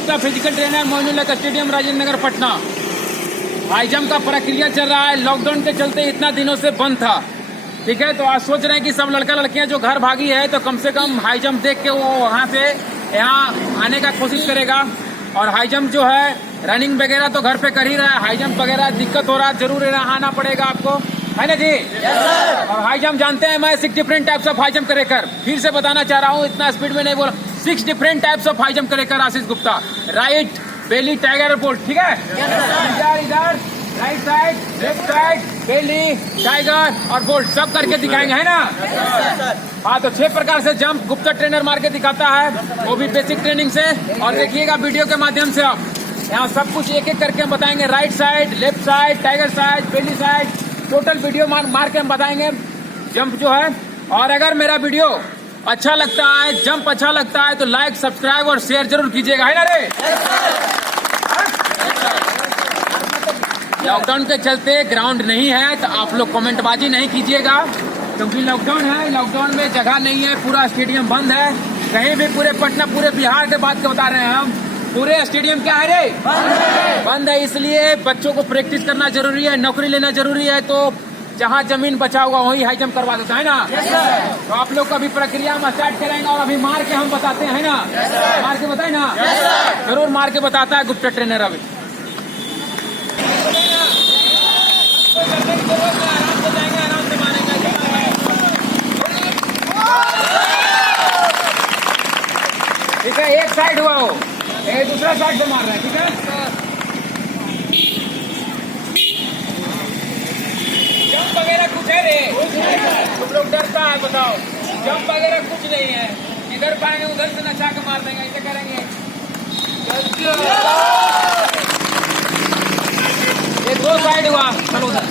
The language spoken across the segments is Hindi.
Gupta, physical trainer, Moinullah stadium, Rajendra Nagar, Patna. High jump का प्रक्रिया चल रहा है, लॉकडाउन के चलते इतना दिनों से बंद था, ठीक है। तो आज सोच रहे हैं कि सब लड़का लड़कियां जो घर भागी है तो कम से कम हाई जंप देख के वो वहाँ से यहाँ आने का कोशिश करेगा। और हाई जंप जो है, रनिंग वगैरह तो घर पे कर ही रहा है, हाई जंप वगैरह दिक्कत हो रहा है, जरूर यहाँ आना पड़ेगा आपको, है ना जी। और हाई जंप जानते हैं, मैं 6 different types of high jump करेकर फिर से बताना चाह रहा हूँ, इतना स्पीड में नहीं बोला। 6 different types of high jump करेकर Ashish Gupta, right belly, tiger bolt, ठीक है। इधर right side, left side, belly, tiger और बोल्ट सब करके दिखाएंगे, है ना। हाँ, तो 6 प्रकार से जंप गुप्ता ट्रेनर मार के दिखाता है, वो भी बेसिक ट्रेनिंग से। और देखिएगा वीडियो के माध्यम से, आप यहाँ सब कुछ एक एक करके हम बताएंगे, right side, left side, tiger side, बेली साइड, टोटल वीडियो मार के हम बताएंगे जंप जो है। और अगर मेरा वीडियो अच्छा लगता है, जंप अच्छा लगता है, तो लाइक, सब्सक्राइब और शेयर जरूर कीजिएगा, है ना रे। लॉकडाउन के चलते ग्राउंड नहीं है तो आप लोग कमेंटबाजी नहीं कीजिएगा, क्योंकि लॉकडाउन है, लॉकडाउन में जगह नहीं है, पूरा स्टेडियम बंद है। कहीं भी पूरे पटना, पूरे बिहार के बात के बता रहे हैं हम, पूरे स्टेडियम क्या है रे, बंद है। इसलिए बच्चों को प्रैक्टिस करना जरूरी है, नौकरी लेना जरूरी है, तो जहाँ जमीन बचा हुआ वही हाई जंप करवा देता है ना। तो आप लोग को अभी प्रक्रिया हम स्टार्ट करेंगे और अभी मार के हम बताते हैं ना, मार के बताए ना, जरूर मार के बताता है गुप्ता ट्रेनर। अभी आराम से जाएंगे, आराम से मारेंगे, ठीक है। एक साइड हुआ हो, दूसरा साइड से मार रहा है, ठीक है। जंप वगैरह कुछ है रे, तुम लोग डरता है, बताओ। जंप वगैरह कुछ नहीं है, इधर पाएंगे उधर से नचा के मार देंगे, ऐसे करेंगे। ये 2 साइड हुआ, चलो उधर।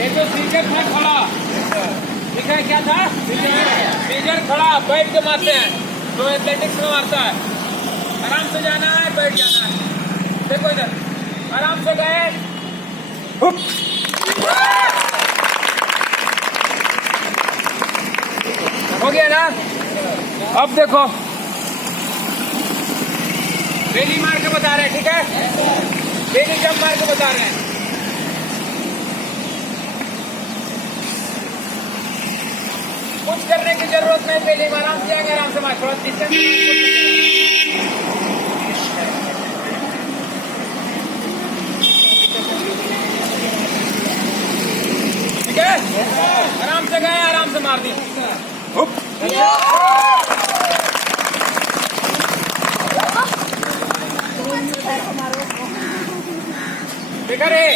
ये जो सीजर था खड़ा, ठीक है, क्या था सीजर खड़ा, बैठ के मारते हैं, जो एथलेटिक्स में मारता है। आराम से जाना है, बैठ जाना है, देखो इधर, आराम से गए, हो गया ना। अब देखो बेली मार के बता रहे हैं, ठीक है, बेली जंप मार के बता रहे हैं। कुछ करने की जरूरत नहीं, बेली में आराम से जाएंगे, आराम से मार, थोड़ा डिस्टेंस, ठीक है। आराम से गए, आराम से मार दी, ठीक है रे।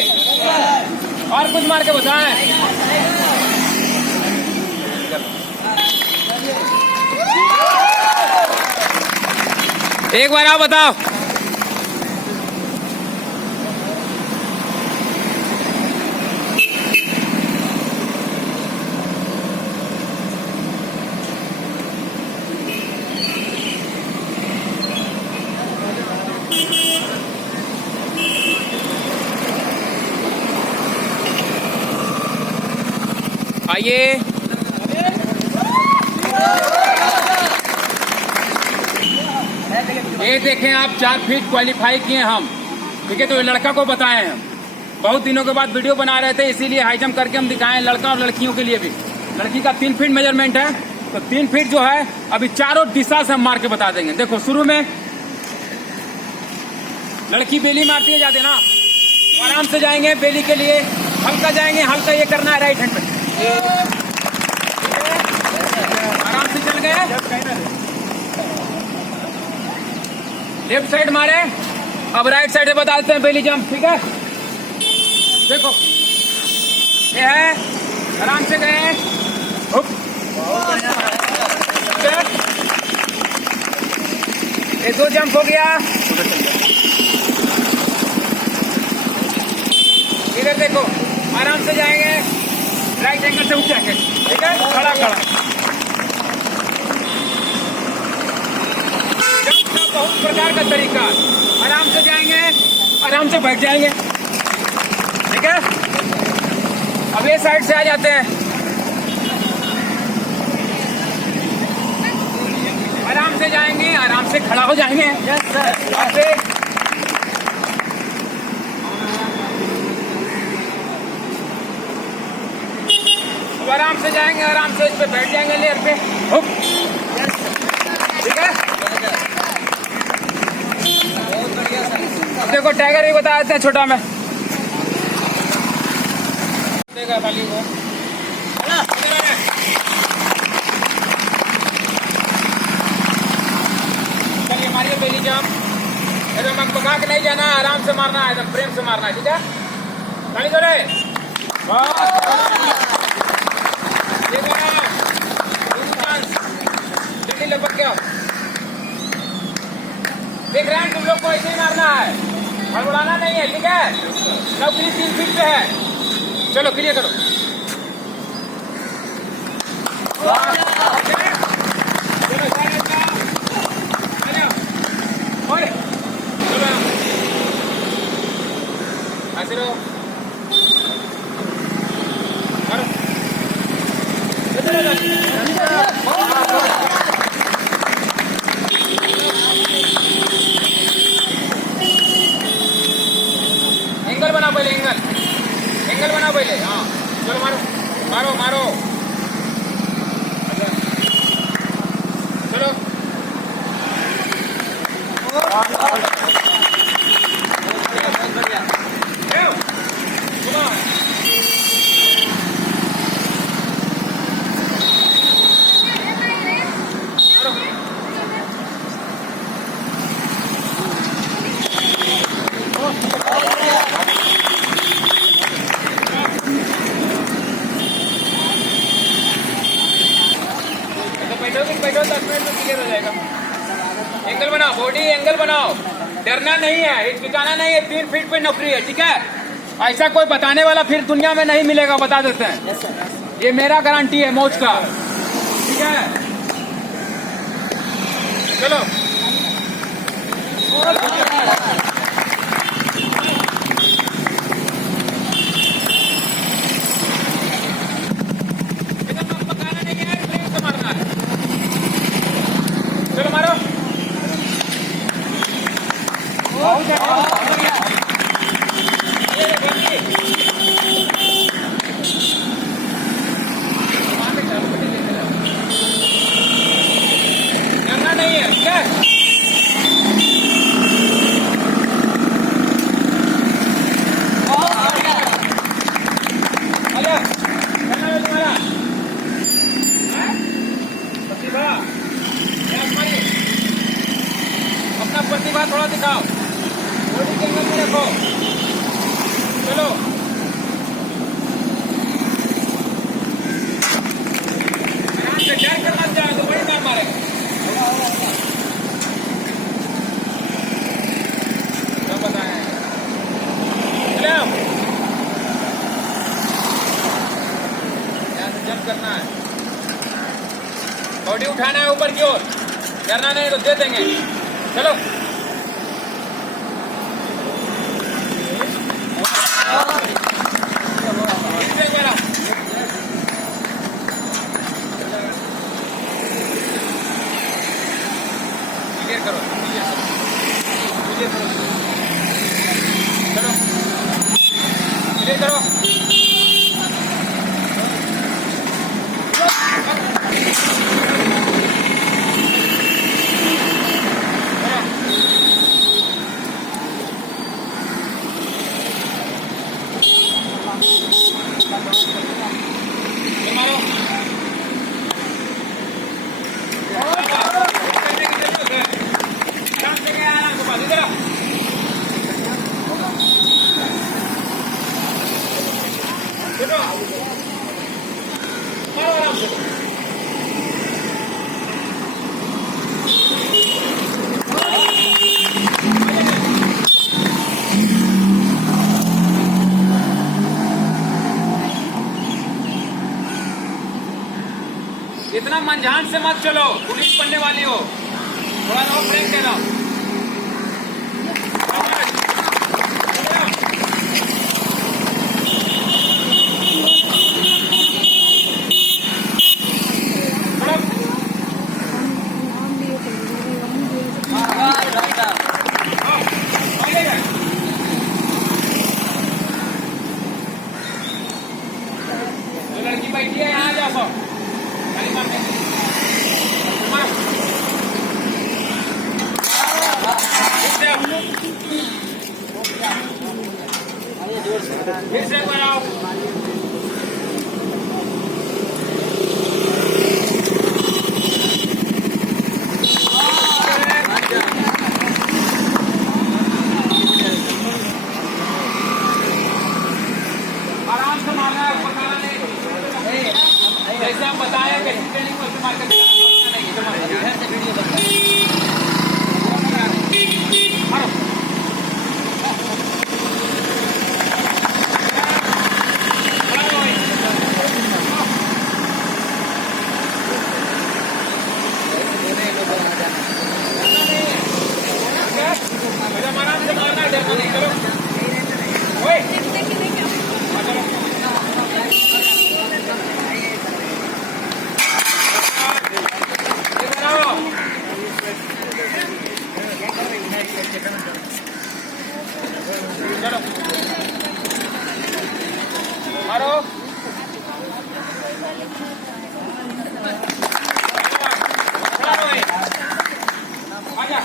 और कुछ मार के बताएं, एक बार आप बताओ। आइए, ये देखें आप, 4 फीट क्वालिफाई किए हम, ठीक है। तो ये लड़का को बताए हैं, बहुत दिनों के बाद वीडियो बना रहे थे, इसीलिए हाई जंप करके हम दिखाएं, लड़का और लड़कियों के लिए भी। लड़की का 3 फीट मेजरमेंट है, तो 3 फीट जो है अभी चारों दिशा से हम मार के बता देंगे। देखो शुरू में लड़की बेली मारती है, जाते ना, आराम से जाएंगे, बेली के लिए हल्का जाएंगे, हल्का ये करना है राइट हैंड में, आराम से चल गए, लेफ्ट साइड मारे, अब राइट साइड से बता देते हैं बेली जंप, ठीक है। देखो ये है, आराम से गए, ये 2 जंप हो गया, इधर देखो, आराम से जाएंगे, राइट एंगल से उठाएंगे, ठीक है, खड़ा खड़ा। जंप का बहुत प्रकार का तरीका, आराम से जाएंगे, आराम से बैठ जाएंगे, ठीक है। अब ये साइड से आ जाते हैं, आराम से से जाएंगे, आराम से खड़ा हो जाएंगे। Yes sir. ऐसे अब आराम से जाएंगे, आराम से इस पे बैठ जाएंगे लेयर पे। हुप। ठीक है, अब देखो टाइगर ही बता देते हैं छोटा में देगा बाली को। चलिए मारिए पहली जाम। एकदम मकमका के नहीं जाना, आराम से मारना है, एकदम प्रेम से मारना है। ठीक है, गाड़ी जोड़े। जल्दी लगभग क्या देख रहे हैं, तुम लोग को ऐसे ही मारना है, हड़बड़ाना नहीं है। ठीक है, नौकरी 3 फीट पे है। चलो क्लियर करो। ऐसे रहो, एंगल बनाओ पहले, एंगल बनाओ पहले। हाँ चलो मारो मारो मारो। अच्छा चलो बैठो 10 मिनट में क्लियर हो जाएगा। एंगल बनाओ, बॉडी एंगल बनाओ, डरना नहीं है, हिचकिचाना नहीं है। 3 फीट पे नौकरी है। ठीक है, ऐसा कोई बताने वाला फिर दुनिया में नहीं मिलेगा, बता देते हैं। ये मेरा गारंटी है मौज का। ठीक है, चलो पकाना नहीं है, प्रेम से मारना है। चलो मारो। करना नहीं है। ठीक है, अपना प्रतिभा थोड़ा दिखाओ, बॉडी के अंदर में रखो। चलो आराम से, डर कर मत जाओ तो बड़ी मार मारेगा। क्या पता है, चलो यहाँ से जंप करना है, बॉडी उठाना है ऊपर की ओर, करना नहीं तो दे देंगे। चलो क्लियर करो, क्लियर करो, चलो क्लियर करो। इतना मंझान से मत चलो, पुलिस पढ़ने वाली हो, थोड़ा नो ब्रेक दे दो। बैठिए, यहाँ आ जाओ सब। खाली मारने के लिए। फिर से बनाओ। आराम से मारना है, बताना नहीं। जैसे हम बताया कि ट्रेनिंग वैसे मार के चलो मारो। आजा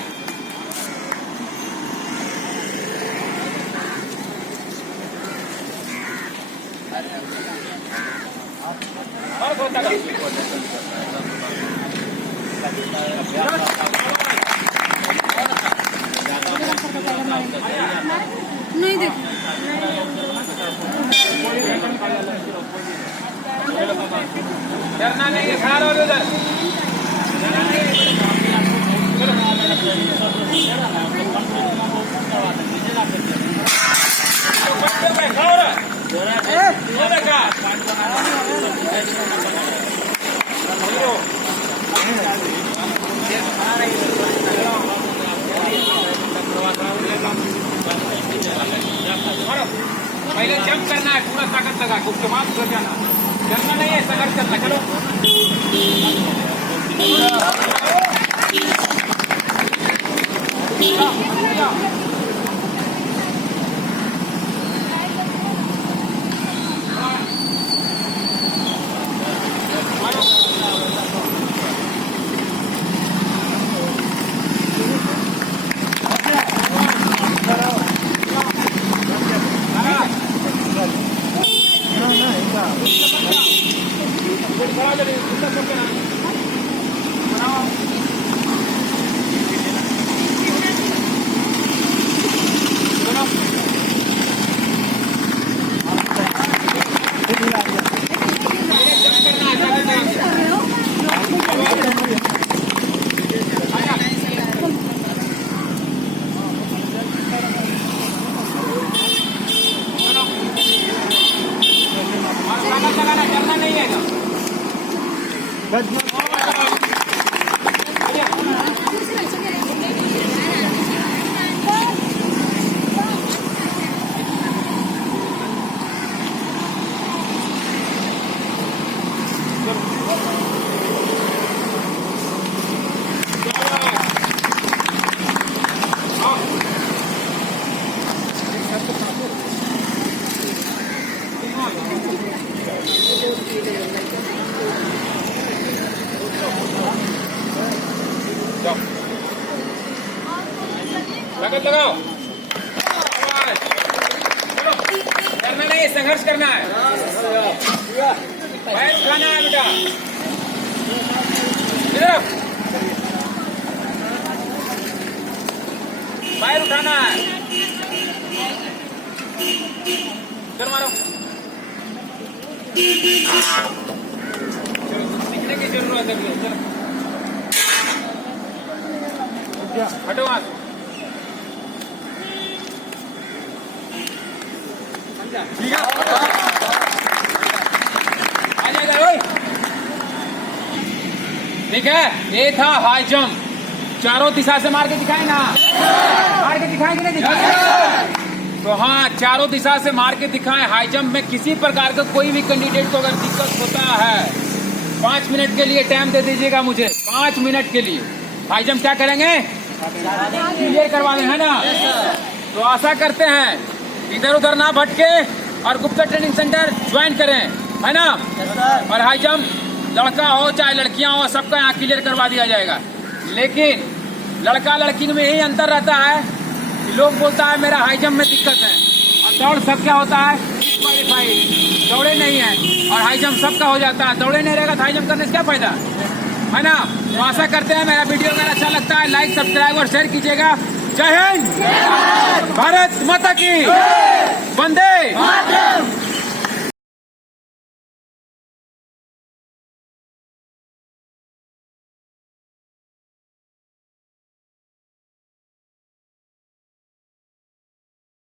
और बहुत नहीं देख डरना नहीं है, खा लो उधर। पहले जंप करना है, पूरा ताकत लगा के, उसके बाद उधर जाना। डरना नहीं है, संघर्ष करना। चलो डरना नहीं है। ताकत लगाओ। चलो करना नहीं, संघर्ष करना है। पैर उठाना है बेटा, इधर पैर उठाना है। चलो मारो। चलो सीखने की जरूरत है। चलो हटो वहां से। आ जाएगा ओए। ठीक है, ये था हाई जंप। चारों दिशा से मार के दिखाए ना, मार के दिखाए कि नहीं दिखाए? तो हाँ, चारों दिशा से मार के दिखाए। हाई जंप में किसी प्रकार का कोई भी कैंडिडेट को अगर दिक्कत होता है, 5 मिनट के लिए टाइम दे दीजिएगा मुझे। 5 मिनट के लिए हाई जंप क्या करेंगे, क्लियर करवा दें, है ना? तो आशा करते हैं इधर उधर ना भटके और गुप्ता ट्रेनिंग सेंटर ज्वाइन करें। है ना। और हाई जंप लड़का हो चाहे लड़कियां हो सबका यहाँ क्लियर करवा दिया जाएगा। लेकिन लड़का लड़की में यही अंतर रहता है कि लोग बोलता है मेरा हाई जंप में दिक्कत है, और दौड़ सब क्या होता है डिस्क्वालीफाइड, दौड़े नहीं है। और हाई जंप सबका हो जाता है, दौड़े नहीं रहेगा तो हाई जंप करने से क्या फायदा, है ना। तो आशा करते हैं मेरा वीडियो अगर अच्छा लगता है लाइक सब्सक्राइब और शेयर कीजिएगा। जय हिंद, भारत माता की, वंदे।